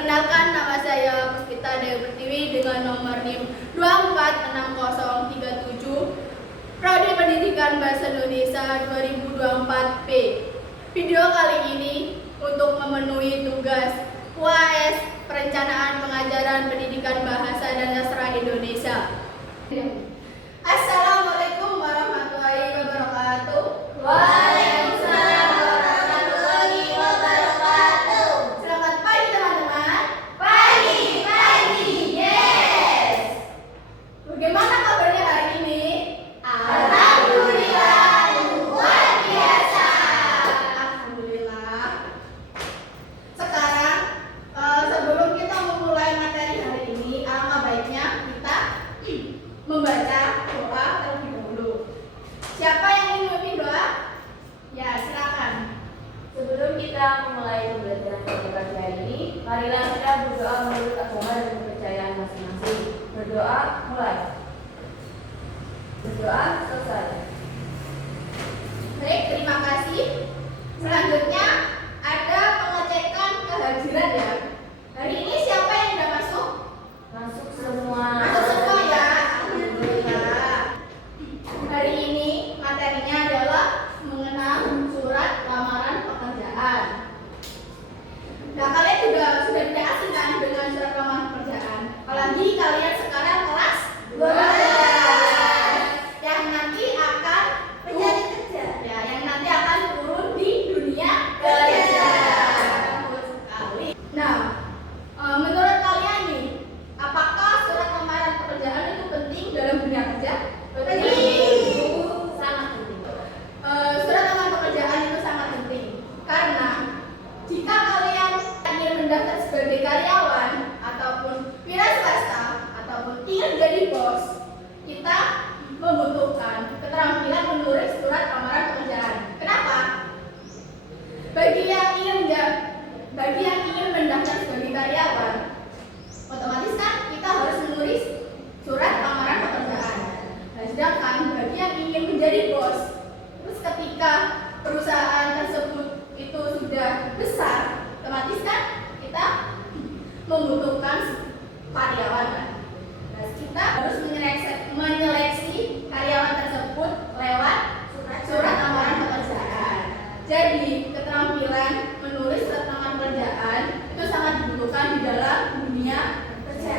Perkenalkan, nama saya Puspita Dewi Pertiwi dengan nomor NIM 246037, Prodi Pendidikan Bahasa Indonesia 2024 P. Video kali ini untuk memenuhi tugas UAS Perencanaan Pengajaran Pendidikan Bahasa dan Sastra Indonesia. Assalamualaikum warahmatullahi wabarakatuh. Waalaikumsalam warahmatullahi wabarakatuh. Selamat pagi teman-teman. Pagi, yes. Bagaimana kabarnya hari ini? Alhamdulillah, luar biasa. Alhamdulillah. Sekarang sebelum kita memulai materi hari ini, alangkah baiknya kita membaca doa terlebih dahulu. Siapa yang ingin memimpin doa? Ya, silakan. Sebelum kita memulai pembelajaran pagi hari ini, marilah kita berdoa menurut agama dan kepercayaan masing-masing. Berdoa mulai. Berdoa selesai. Baik, terima kasih. Selanjutnya ada pengecekan kehadiran ya. Hari ini siapa yang sudah masuk? Masuk semua. Masuk semua ya. Alhamdulillah. Hari ini materinya adalah mengenal surat lamaran pekerjaan. Nah, kalian juga sudah tidak asing kan dengan surat lamaran pekerjaan. Apalagi kalian sekarang kelas 12 yang nanti akan mencari kerja. Ya, yang nanti akan turun di dunia kerja. Betul sekali. Nah, menurut kalian nih, apakah surat lamaran pekerjaan itu penting dalam dunia kerja? Sangat penting. Surat lamaran pekerjaan itu sangat penting karena jika kalian ingin mendaftar sebagai karyawan ataupun wira swasta ataupun ingin jadi bos, kita membutuhkan keterampilan menulis surat lamaran pekerjaan. Kenapa? Bagi yang ingin mendaftar sebagai karyawan, otomatis kan kita harus menulis surat lamaran pekerjaan. Nah, sedangkan bagi yang ingin menjadi bos, terus ketika perusahaan tersebut itu sudah besar, otomatis kan kita membutuhkan karyawan kan. Nah, kita harus menyeleksi karyawan tersebut lewat surat lamaran pekerjaan. Jadi keterampilan menulis surat lamaran pekerjaan itu sangat dibutuhkan di dalam dunia kerja.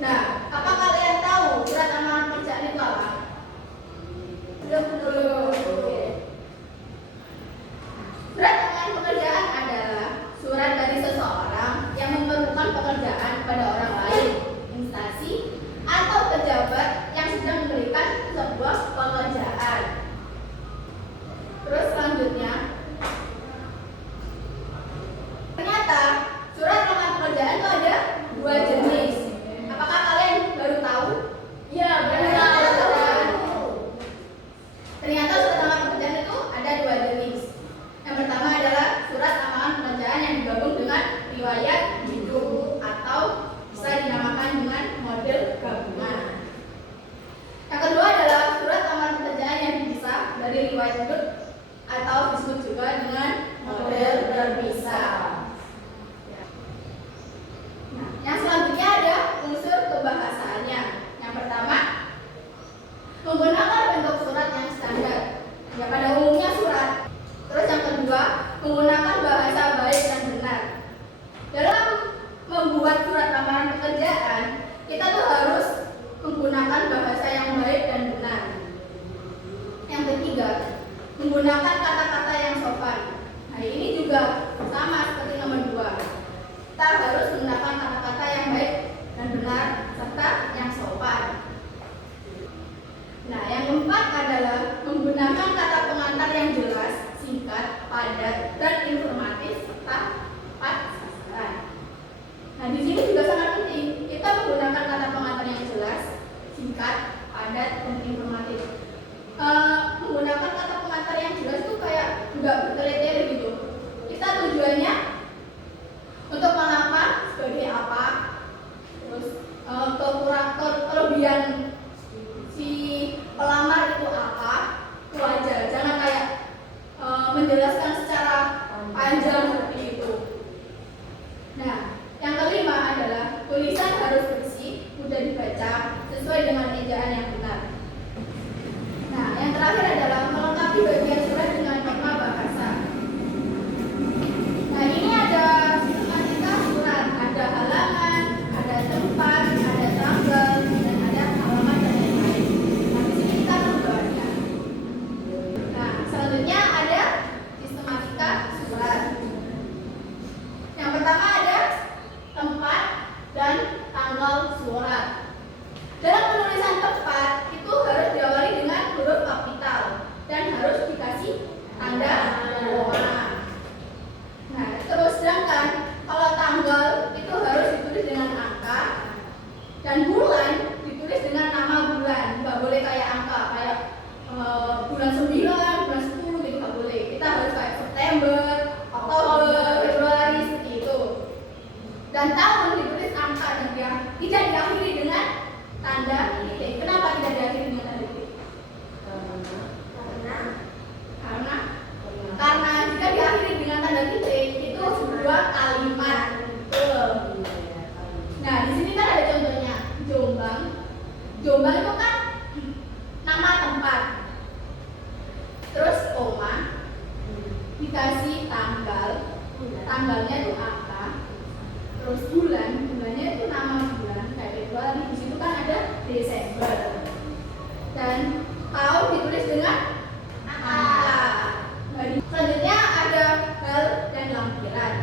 Nah, apa kalian tahu surat lamaran pekerjaan itu apa? Belum. Surat lamaran pekerjaan adalah surat dari seseorang yang memerlukan pekerjaan pada orang lain, instansi, atau pejabat yang sedang memberikan sebuah pekerjaan. Terus selanjutnya, ternyata surat lamaran pekerjaan itu ada dua jenis. Apakah kalian baru tahu? Ya, benar. Ternyata surat lamaran pekerjaan itu ada dua jenis. Yang pertama adalah surat lamaran pekerjaan yang digabung dengan riwayat hidup atau bisa dinamakan dengan model gabungan. Yang kedua adalah surat lamaran pekerjaan yang dipisah dari riwayat hidup atau disebut juga dengan model terpisah. Nah, yang selanjutnya ada unsur kebahasaannya. Yang pertama, menggunakan bentuk surat yang standar. Ya, pada umumnya surat. Terus yang kedua, menggunakan bahasa baik dan benar. Dalam membuat surat lamaran pekerjaan, kita tuh harus menggunakan bahasa yang baik dan benar. Yang ketiga, menggunakan kata-kata yang sopan. Nah, ini juga sama seperti nomor 2. Kita harus menggunakan kata-kata yang baik dan benar serta yang sopan. Nah, yang keempat adalah menggunakan kata pengantar yang jelas, singkat, padat, dan informatif serta tepat sasaran. Nah, di sini juga sangat penting kita menggunakan kata pengantar yang jelas, singkat, padat, dan informatif. Menggunakan kata pengantar yang jelas itu kayak nggak bertele-tele gitu. Kita tujuannya untuk mengapa, sebagai apa, terus kelebihan si pelamar itu apa, itu aja. Jangan kayak menjelaskan secara panjang seperti itu. koma, dikasih tanggalnya itu angka, terus bulannya itu nama bulan kayak Februari, di situ kan ada Desember, dan tahun ditulis dengan angka. Selanjutnya ada hal dan lampiran.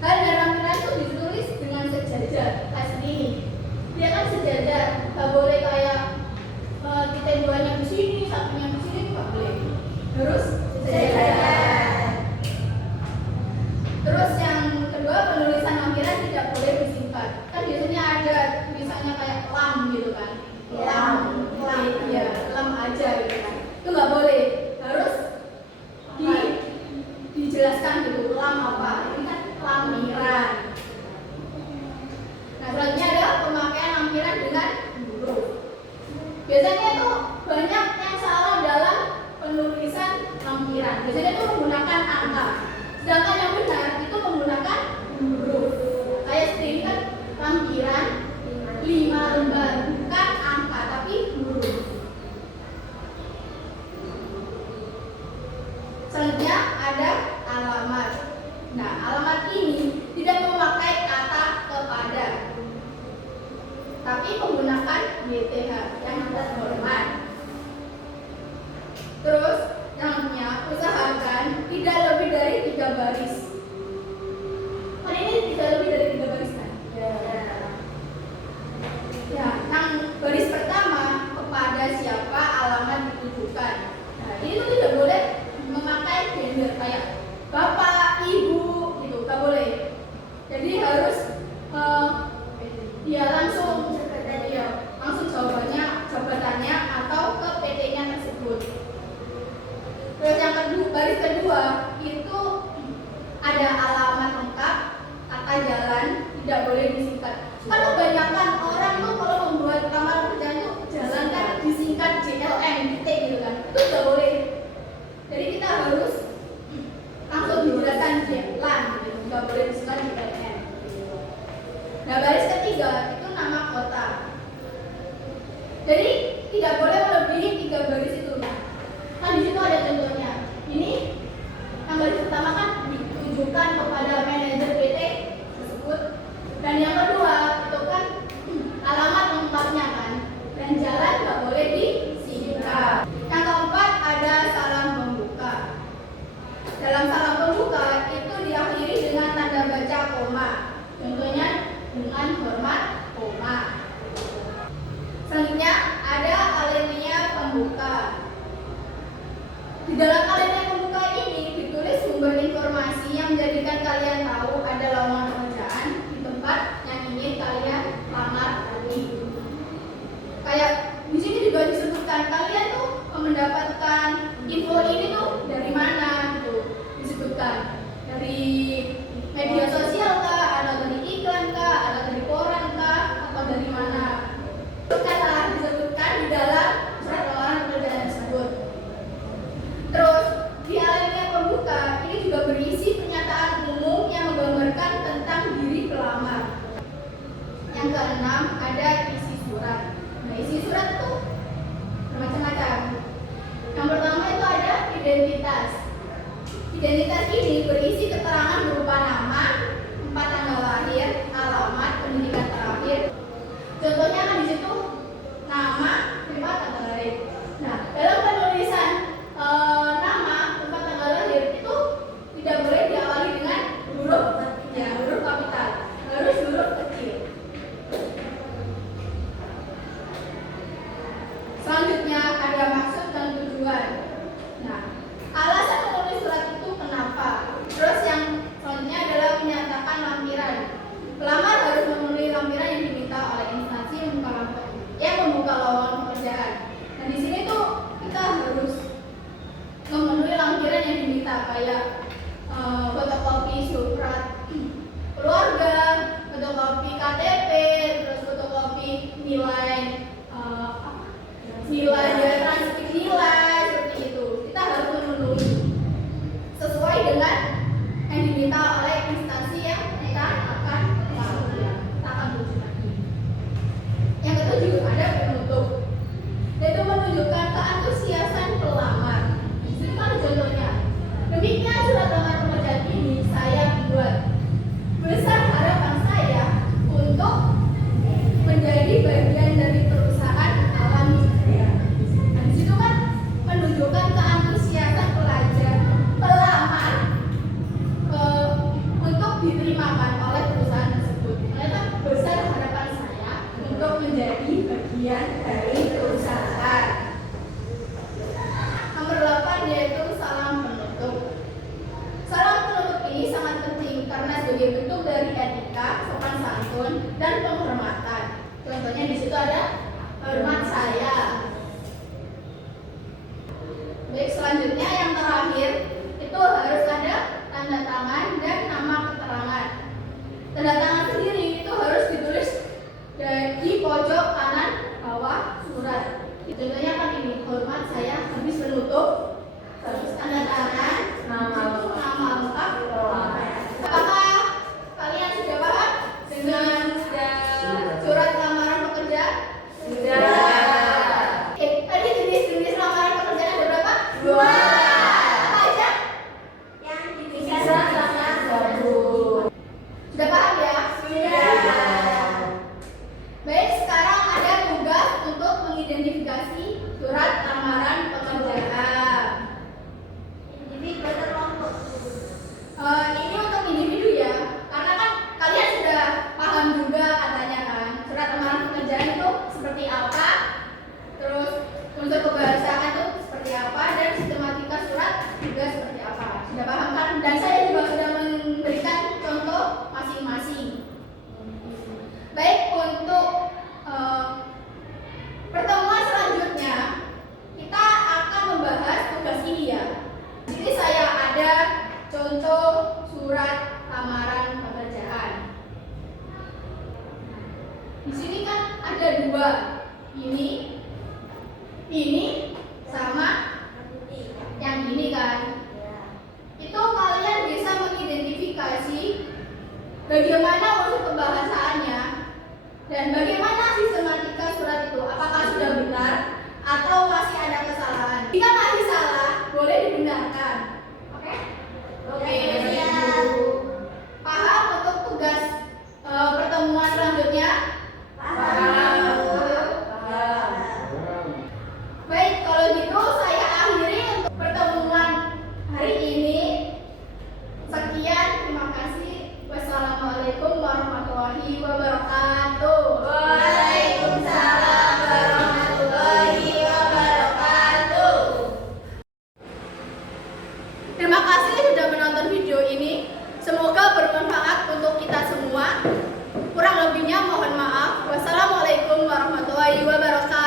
Hal dan lampiran itu ditulis dengan sejajar kayak segini. Dia kan sejajar, nggak boleh kayak kita duanya di sini, satunya di sini, nggak boleh. Terus sejajar. Terus yang kedua, penulisan lampiran tidak boleh disingkat. Kan biasanya ada tulisannya kayak lam gitu kan. Lam, ya, lam aja gitu kan. Itu nggak boleh. Harus dijelaskan gitu, lam apa? Ini kan lampiran. Nah, selanjutnya ada pemakaian lampiran dengan huruf. Biasanya itu banyak yang salah dalam penulisan lampiran. Biasanya itu menggunakan angka. Sedangkan yang benar itu menggunakan huruf. Kayak seperti kan lampiran 5 lembar, bukan angka tapi huruf. Selanjutnya ada alamat. Nah, alamat ini tidak memakai kata kepada, tapi menggunakan YTH yang terhormat. Terus selanjutnya, usahakan tidak lebih dari 3 baris. Kan ini tidak lebih dari 3 baris kan? Ya, yang baris pertama kepada siapa alamat ditujukan. Nah, ini tuh tidak boleh memakai gender kayak bapak, ibu gitu, nggak boleh. Jadi harus dia langsung jabatannya atau ke PT-nya tersebut. Terus yang kedua, baris kedua itu ada alamat lengkap, kata jalan, tidak boleh disingkat. Kan kebanyakan orang tuh kalau membuat lamaran kerjaan tuh jalan kan disingkat JLN, gitu kan. Itu nggak boleh. Jadi kita harus langsung dijelaskan jalan, gitu. Nggak boleh disingkat JLN. Nah, baris ketiga itu nama kota. Jadi tidak boleh melebihi 3 baris itu. Kan di situ ada contohnya. Ini yang baris pertama kan ditujukan kepada manajer PT tersebut, dan yang kedua itu kan alamat lengkapnya kan, dan jalan nggak boleh disingkat. Yang keempat ada salam pembuka. Dalam salam pembuka itu diakhiri dengan tanda baca koma. Contohnya dengan hormat koma. Selanjutnya ada alinea pembuka. Di dalam alinea pembuka ini ditulis sumber informasi yang menjadikan kalian tahu ada lowongan pekerjaan di tempat yang ingin kalian lamar tadi. Kayak di sini juga disebutkan kalian tuh mendapatkan info ini tuh dari mana gitu. Disebutkan dari media sosial kah, atau dari iklan kah, atau dari koran kah, atau dari mana. Kata disebutkan di dalam surat lamaran pekerjaan tersebut. Terus di alinea pembuka ini juga berisi pernyataan umum yang menggambarkan tentang diri pelamar. Yang keenam ada isi surat. Nah, isi surat itu bermacam-macam. Yang pertama itu ada identitas. Identitas ini berisi keterangan berupa nama, 4 tanggal lahir, alamat, pendidikan terakhir. Contohnya kan di situ nama, 4 tanggal lahir. Nah, dalam penulisan nama, 4 tanggal lahir itu tidak boleh diawali dengan huruf kapital, harus huruf kecil. Selanjutnya ada maksud dan tujuan. Nah, alasan menulis surat itu kenapa? Terus yang selanjutnya adalah menyatakan lampiran. Pelamar harus memenuhi lampiran yang diminta oleh instansi yang membuka lowongan pekerjaan. Nah, di sini tuh kita harus memenuhi lampiran yang diminta kayak fotokopi surat keluarga, fotokopi KTP, terus fotokopi nilai transkrip nilai, seperti itu. Kita harus memenuhi sesuai dengan yang diminta oleh instansi yang kita akan tuju lagi. Yang ketujuh ada penutup, yaitu menunjukkan keantusiasan pelamar. Jadi kan dan saya juga sudah memberikan contoh masing-masing. Baik, untuk pertemuan selanjutnya kita akan membahas tugas ini ya. Di sini saya ada contoh surat lamaran pekerjaan. Di sini kan ada dua, ini sama yang ini kan. Itu kalian bisa mengidentifikasi bagaimana unsur pembahasannya dan bagaimana sistematika surat itu. Apakah sudah benar atau masih ada kesalahan? Jika masih salah, boleh dibenarkan. Oke? Oke. Paham untuk tugas pertemuan selanjutnya? Baik, kalau gitu saya akhiri untuk pertemuan hari ini. Sekian, terima kasih. Wassalamualaikum warahmatullahi wabarakatuh. Waalaikumsalam warahmatullahi wabarakatuh. Terima kasih sudah menonton video ini. Semoga bermanfaat untuk kita semua. Kurang lebihnya mohon maaf. Wassalamualaikum warahmatullahi wabarakatuh.